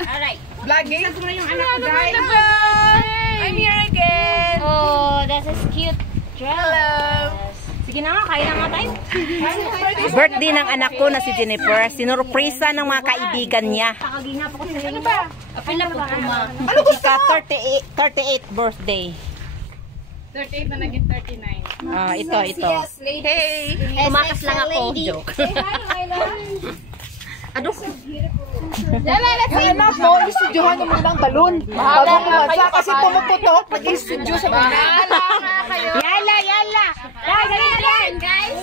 Alright. Vlogging? Ito na yung anak ko, guys. I'm here again. Oh, that is cute dress. Hello. Sige na nga, kaya na nga tayo. Birthday ng anak ko na si Jennifer. Sinurpresa ng mga kaibigan niya. Kakaginap ako sa ano ba? Apila po kuma. Ano gusto? 38th birthday. 38 na naging 39. Ito. Hey. Tumakas lang ako. Joke. Ano? Anak mo, istudyohan mo ng balon. Bago pumadsa kasi pumuputok, nag-istudyo sa mga. Yala! Guys!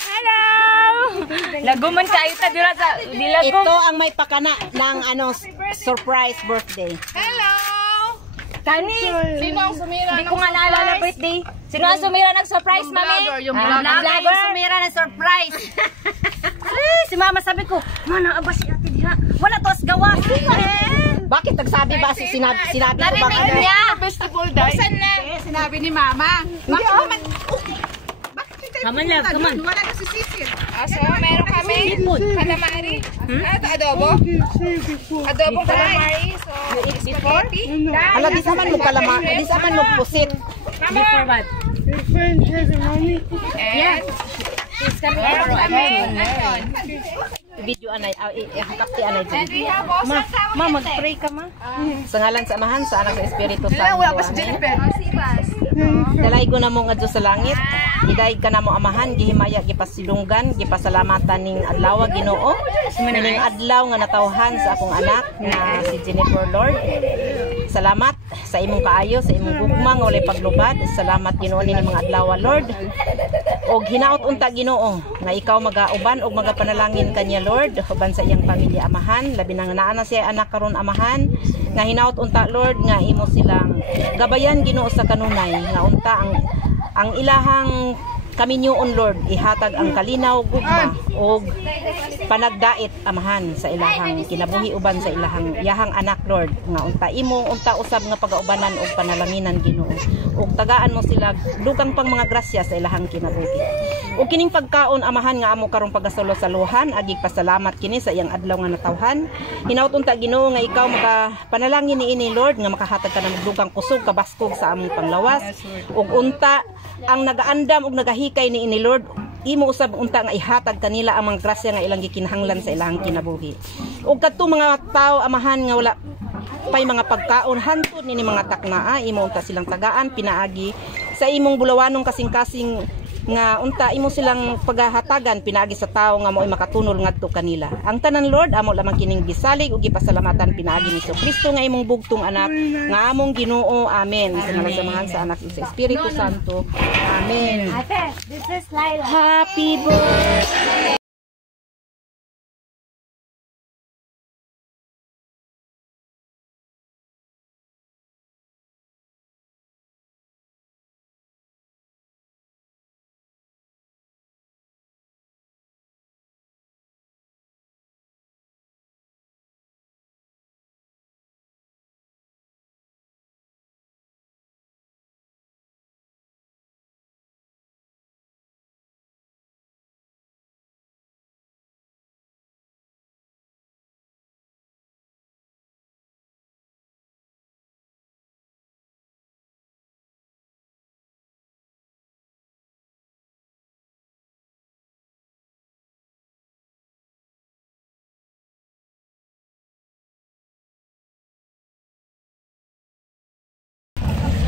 Hello! Laguman ka ita dira sa dilagom. Ito ang may pakana ng surprise birthday. Hello. Kani! Sino ang sumira? Hindi ko nga naalala birthday. Sino ang sumira ng-surprise, mami? Yung vlogger. Yung sumira ng-surprise. Si mama sabi ko, mana aba si ate diha. Wala to as gawas. Bakit nagsabi ba sinabi ko ba Narinig niya. Festival day. Sinabi ni mama. Bakit naman? Kaman love, kaman. Wala na si Sisil. So, meron kami calamari. Ito adobo. Adobong calamari. So, spaghetti. Hala, di saman mo kalama, di saman mo pusit. Before what? And meron kami. Ayun. Video anay, kapti anay And we have also Ma, mag-pray ka ma. Sa ngalan sa Amahan, sa Anak sa Espiritu Santo. wala pa si Jennifer. Dalay ko na mo nga Diyos sa langit. Idaig ka na mo Amahan, gihimaya, gipasilunggan, gipasalamatan ning adlaw Ginoo. Ning adlaw nga natawhan sa akong anak na si Jennifer Lord. Salamat sa imong kaayo, sa imong gugma nga walay paglubad. Salamat Ginoo ni mga adlaw Lord. Og hinaot unta Ginoo nga ikaw magauban og magapanalangin kanya Lord, uban sa iyang pamilya Amahan, labi na nga naa na siya anak karon Amahan, nga hinaot unta Lord nga imo silang gabayan Ginoo sa kanunay, nga unta ang ilahang kaminyoon Lord, ihatag ang kalinaw gugma og panagdait Amahan sa ilahang kinabuhi uban sa yahang anak Lord, nga unta imo unta usab nga pagaubanan og panalanginan Ginoo, og tagaan mo sila dugang pang mga grasya sa ilahang kinabuhi. Ug kining pagkaon Amahan nga amo karong pagasulo sa luhan, agig pasalamat kini sa iyang adlaw nga natawhan. Hinaut unta Ginoo nga ikaw makapanalangin niini Lord nga makahatag ka ng dugang kusog kabaskog sa among panglawas, ug unta ang nagaandam ug nagahikay niini Lord, imo usab unta nga ihatag kanila ang mga grasya nga ilang gikinahanglan sa ilang kinabuhi. Ug kadto mga tao Amahan nga wala pay mga pagkaon hantod nini mga taknaa, imo unta silang tagaan pinaagi sa imong bulawanong kasing-kasing nga unta imo silang paghahatagan pinaagi sa tao nga mo'y makatunol ngadto kanila. Ang tanan Lord amo lamang kining gisalig ug gipasalamatan pinaagi ni Kristo nga imong bugtong anak nga among Ginoo. Amen. Sa ngalan sa Amahan, sa Anak ug sa Espiritu Santo. Amen. Ate, this is Laila. Happy birthday.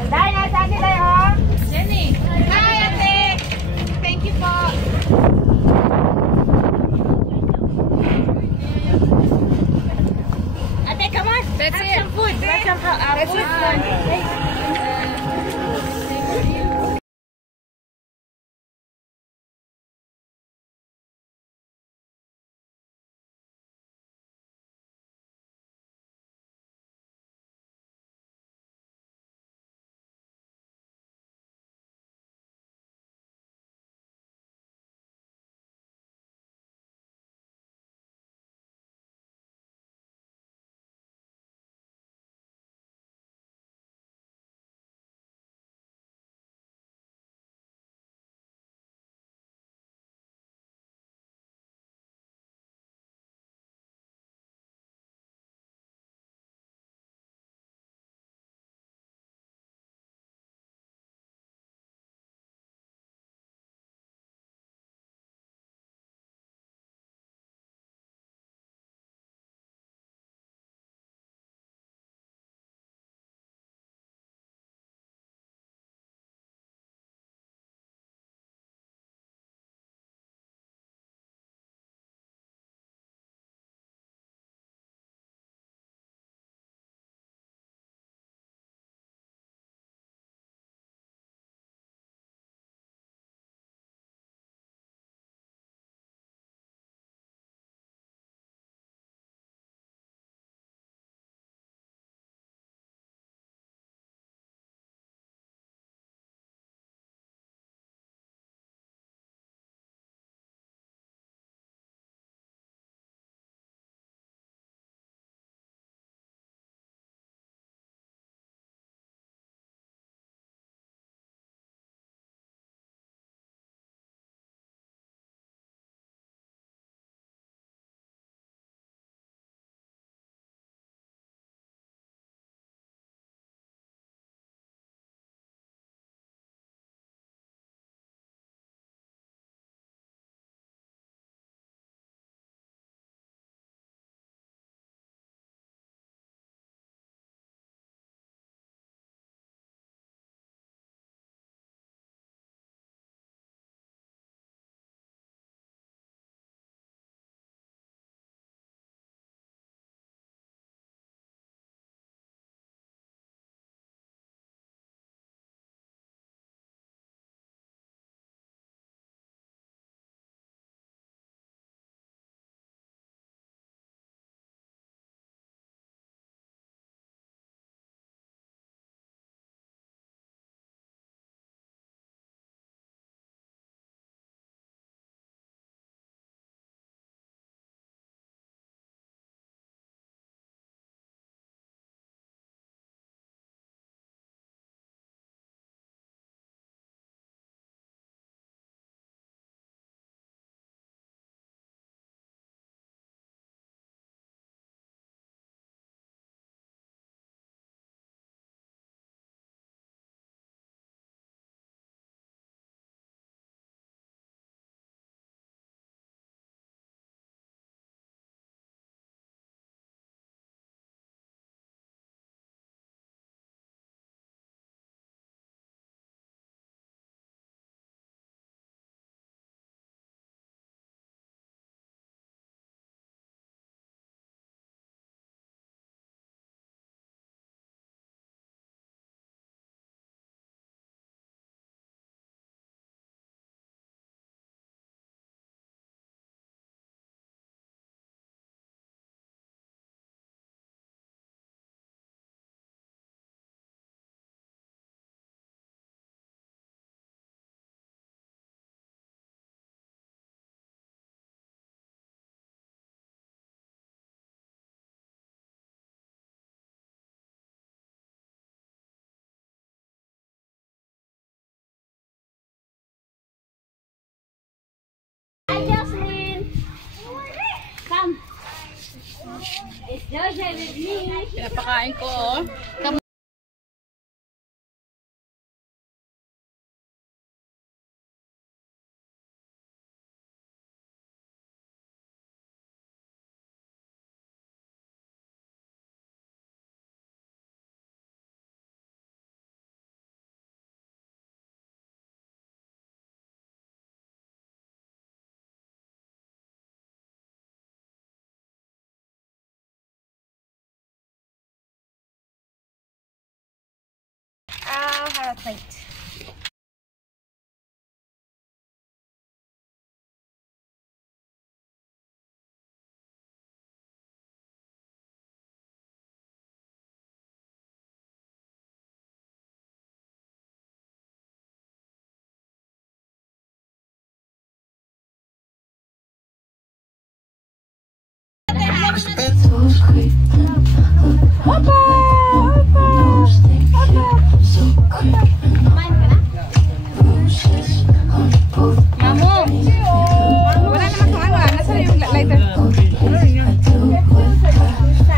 Dahil nasa atin tayo. Jenny. Hi, ate. Thank you po. Ate, come on. That's it. Some food. That's it. Pinapakain ko, oh. Harap tight.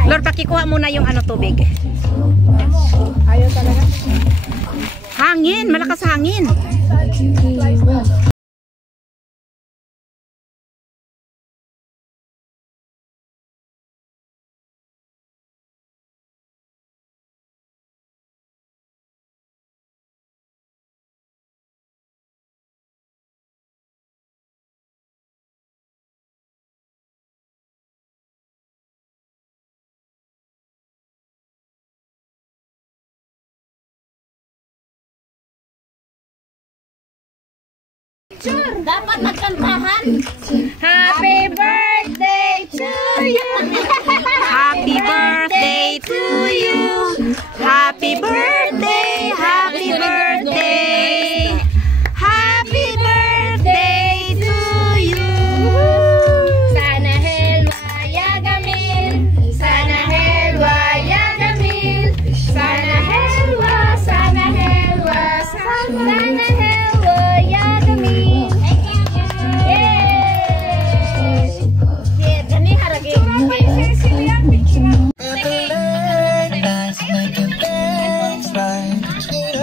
Lord, pakikuha muna yung ano tubig. Ayaw talaga. Hangin, malakas hangin. Dapat nagkantahan. Happy birthday to you. Happy birthday to you. Happy birthday, happy birthday. Happy birthday to you. Sana helwa ya gamil. Sana helwa ya gamil. Sana helwa, sana helwa, sana helwa ya gamil.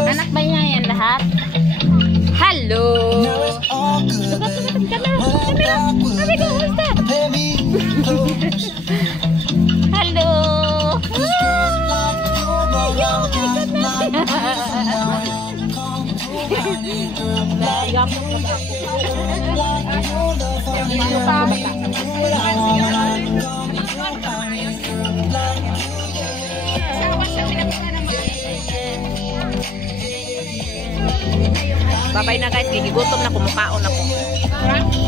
Anak ba niya yan lahat? Hello. Hello. Bye-bye na guys, gigutom na, kumakaon na po.